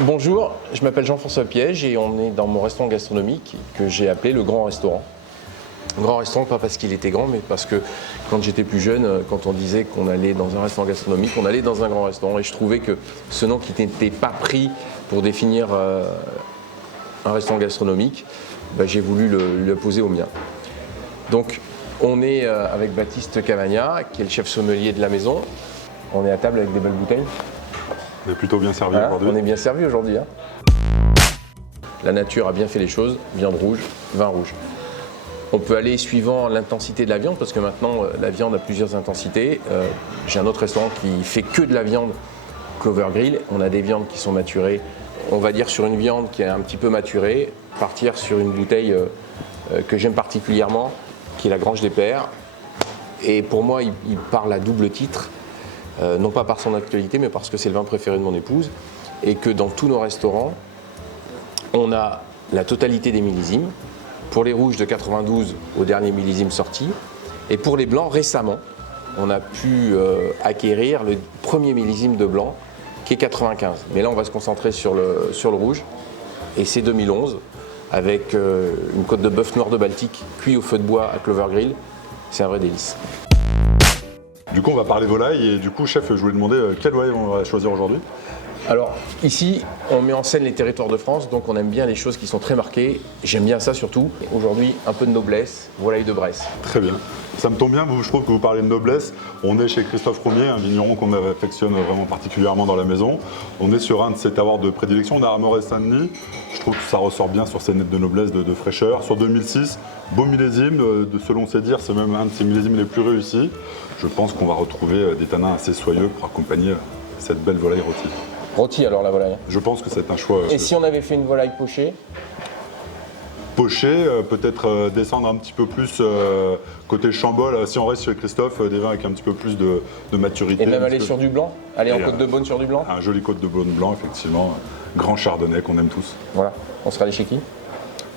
Bonjour, je m'appelle Jean-François Piège et on est dans mon restaurant gastronomique que j'ai appelé le Grand Restaurant. Grand Restaurant, pas parce qu'il était grand, mais parce que quand j'étais plus jeune, quand on disait qu'on allait dans un restaurant gastronomique, on allait dans un grand restaurant. Et je trouvais que ce nom qui n'était pas pris pour définir un restaurant gastronomique, j'ai voulu le poser au mien. Donc on est avec Baptiste Cavagna, qui est le chef sommelier de la maison. On est à table avec des belles bouteilles. On est plutôt bien servi aujourd'hui. On est bien servi aujourd'hui. La nature a bien fait les choses, viande rouge, vin rouge. On peut aller suivant l'intensité de la viande, parce que maintenant la viande a plusieurs intensités. J'ai un autre restaurant qui fait que de la viande, Clover Grill. On a des viandes qui sont maturées. On va dire sur une viande qui est un petit peu maturée, partir sur une bouteille que j'aime particulièrement, qui est la Grange des Pères. Et pour moi, il parle à double titre. Non pas par son actualité, mais parce que c'est le vin préféré de mon épouse, et que dans tous nos restaurants, on a la totalité des millésimes, pour les rouges de 92 au dernier millésime sorti, et pour les blancs récemment, on a pu acquérir le premier millésime de blanc, qui est 95. Mais là, on va se concentrer sur le rouge, et c'est 2011, avec une côte de bœuf noir de Baltique, cuit au feu de bois à Clover Grill. C'est un vrai délice. Du coup, on va parler volaille et du coup, chef, je voulais demander quelle volaille on va choisir aujourd'hui. Alors ici, on met en scène les territoires de France, donc on aime bien les choses qui sont très marquées. J'aime bien ça surtout. Aujourd'hui, un peu de noblesse, volaille de Bresse. Très bien. Ça me tombe bien, je trouve que vous parlez de noblesse. On est chez Christophe Roumier, un vigneron qu'on affectionne vraiment particulièrement dans la maison. On est sur un de ses terroirs de prédilection, on a Armoré-Saint-Denis. Je trouve que ça ressort bien sur ses nettes de noblesse, de fraîcheur. Sur 2006, beau millésime, selon ses dires, c'est même un de ses millésimes les plus réussis. Je pense qu'on va retrouver des tanins assez soyeux pour accompagner cette belle volaille rôtie. Rôti alors la volaille. Je pense que c'est un choix. Et si on avait fait une volaille pochée? Poché, peut-être descendre un petit peu plus côté Chambol, si on reste chez Christophe, des vins avec un petit peu plus de maturité. Et même aller sur du blanc? Aller en côte de Beaune sur du blanc? Un joli côte de Beaune blanc, effectivement. Grand chardonnay qu'on aime tous. Voilà. On sera allé chez qui?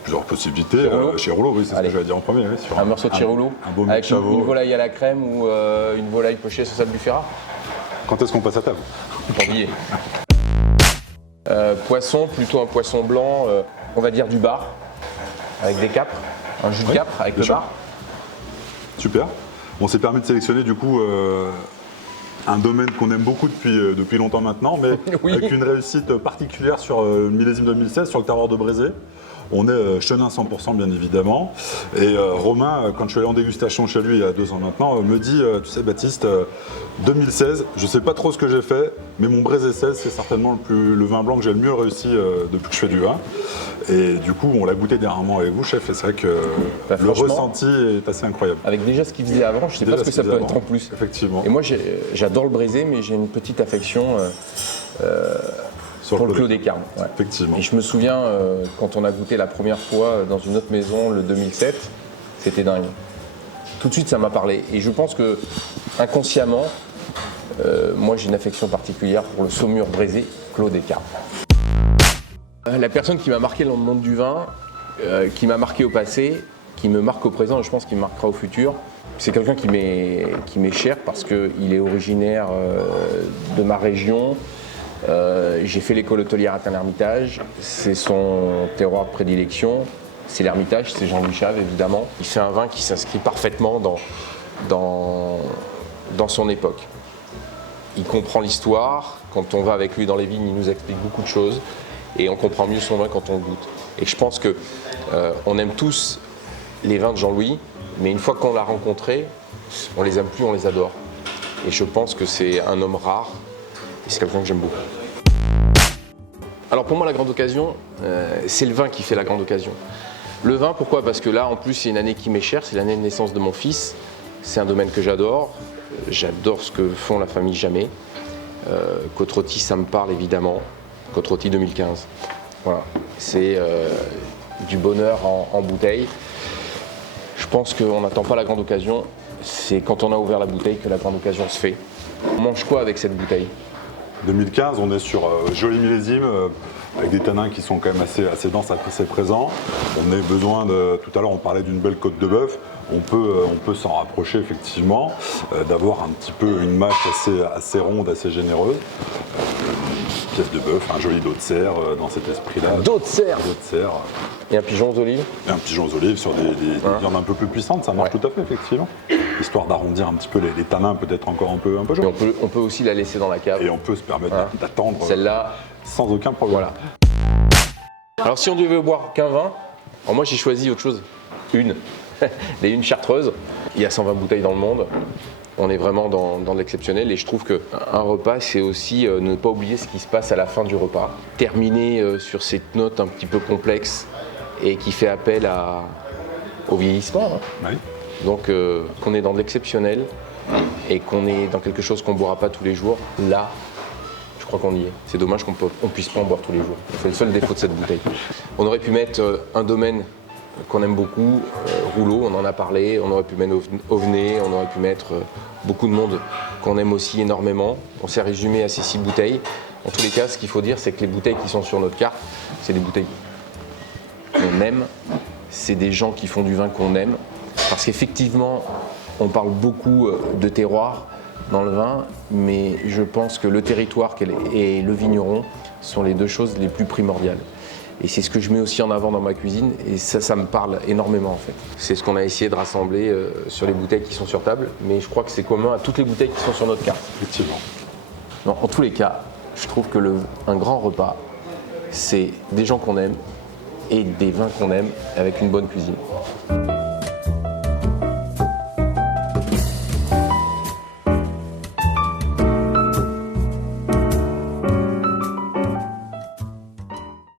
Plusieurs possibilités. Chez Rouleau, oui, c'est ce que j'allais dire en premier. Oui, sur un morceau de chez Rouleau? Un beau avec une volaille à la crème ou une volaille pochée sur salade du Ferrat? Quand est-ce qu'on passe à table? Pour billet. Poisson, plutôt un poisson blanc, on va dire du bar, avec des capres, un jus de capre avec le bar. Super. On s'est permis de sélectionner du coup un domaine qu'on aime beaucoup depuis longtemps maintenant, mais oui. Avec une réussite particulière sur le millésime 2016, sur le terroir de Brézé. On est chenin 100% bien évidemment. Et Romain, quand je suis allé en dégustation chez lui il y a 2 ans maintenant, me dit tu sais Baptiste, 2016, je sais pas trop ce que j'ai fait, mais mon Brézé 16 c'est certainement le vin blanc que j'ai le mieux réussi depuis que je fais du vin. Et du coup on l'a goûté dernièrement avec vous chef, et c'est vrai que le ressenti est assez incroyable. Avec déjà ce qu'il faisait avant, je sais pas ce que ça peut être en plus. Effectivement. Et moi j'adore le Brézé, mais j'ai une petite affection pour le Clos des Carmes. Ouais. Effectivement. Et je me souviens, quand on a goûté la première fois dans une autre maison, le 2007, c'était dingue. Tout de suite, ça m'a parlé. Et je pense que, inconsciemment, moi j'ai une affection particulière pour le Saumur Brézé, Clos des Carmes. La personne qui m'a marqué dans le monde du vin, qui m'a marqué au passé, qui me marque au présent et je pense qu'il me marquera au futur, c'est quelqu'un qui m'est cher parce qu'il est originaire de ma région. J'ai fait l'école hôtelière à Tain-l'Hermitage, c'est son terroir de prédilection, c'est l'Hermitage, c'est Jean-Louis Chave évidemment. Il fait un vin qui s'inscrit parfaitement dans son époque. Il comprend l'histoire, quand on va avec lui dans les vignes, il nous explique beaucoup de choses et on comprend mieux son vin quand on le goûte. Et je pense qu'on aime tous les vins de Jean-Louis, mais une fois qu'on l'a rencontré, on les aime plus, on les adore. Et je pense que c'est un homme rare. Et c'est quelqu'un que j'aime beaucoup. Alors pour moi, la grande occasion, c'est le vin qui fait la grande occasion. Le vin, pourquoi? Parce que là, en plus, c'est une année qui m'est chère, c'est l'année de naissance de mon fils. C'est un domaine que j'adore. J'adore ce que font la famille Jamet. Côte-Rôtie, ça me parle évidemment. Côte-Rôtie 2015. Voilà. C'est du bonheur en bouteille. Je pense qu'on n'attend pas la grande occasion. C'est quand on a ouvert la bouteille que la grande occasion se fait. On mange quoi avec cette bouteille? 2015, on est sur joli millésime, avec des tanins qui sont quand même assez denses, assez présents. On a besoin de, tout à l'heure on parlait d'une belle côte de bœuf, on peut s'en rapprocher effectivement, d'avoir un petit peu une mâche assez ronde, assez généreuse. pièce de bœuf, un joli dos de serre dans cet esprit-là. Dos de serre. Dos de serre. Et un pigeon aux olives. Et un pigeon aux olives sur des viandes un peu plus puissantes, ça marche tout à fait, effectivement. Histoire d'arrondir un petit peu les tanins, peut-être encore un peu Et jaunes. on peut aussi la laisser dans la cave. Et on peut se permettre d'attendre Celle-là, sans aucun problème. voilà. Alors si on devait boire qu'un vin, alors moi j'ai choisi autre chose. Une chartreuse. Il y a 120 bouteilles dans le monde. On est vraiment dans l'exceptionnel et je trouve qu'un repas, c'est aussi ne pas oublier ce qui se passe à la fin du repas. Terminer sur cette note un petit peu complexe et qui fait appel au vieillissement. Hein. Oui. Donc qu'on est dans de l'exceptionnel et qu'on est dans quelque chose qu'on ne boira pas tous les jours, là, je crois qu'on y est. C'est dommage qu'on ne puisse pas en boire tous les jours. C'est le seul défaut de cette bouteille. On aurait pu mettre un domaine qu'on aime beaucoup, Rouleau, on en a parlé, on aurait pu mettre Auvenay, on aurait pu mettre beaucoup de monde qu'on aime aussi énormément. On s'est résumé à ces 6 bouteilles. En tous les cas, ce qu'il faut dire, c'est que les bouteilles qui sont sur notre carte, c'est des bouteilles qu'on aime, c'est des gens qui font du vin qu'on aime. Parce qu'effectivement, on parle beaucoup de terroir dans le vin, mais je pense que le territoire et le vigneron sont les 2 choses les plus primordiales. Et c'est ce que je mets aussi en avant dans ma cuisine, et ça me parle énormément en fait. C'est ce qu'on a essayé de rassembler sur les bouteilles qui sont sur table, mais je crois que c'est commun à toutes les bouteilles qui sont sur notre carte. Effectivement. Non, en tous les cas, je trouve que un grand repas, c'est des gens qu'on aime et des vins qu'on aime avec une bonne cuisine.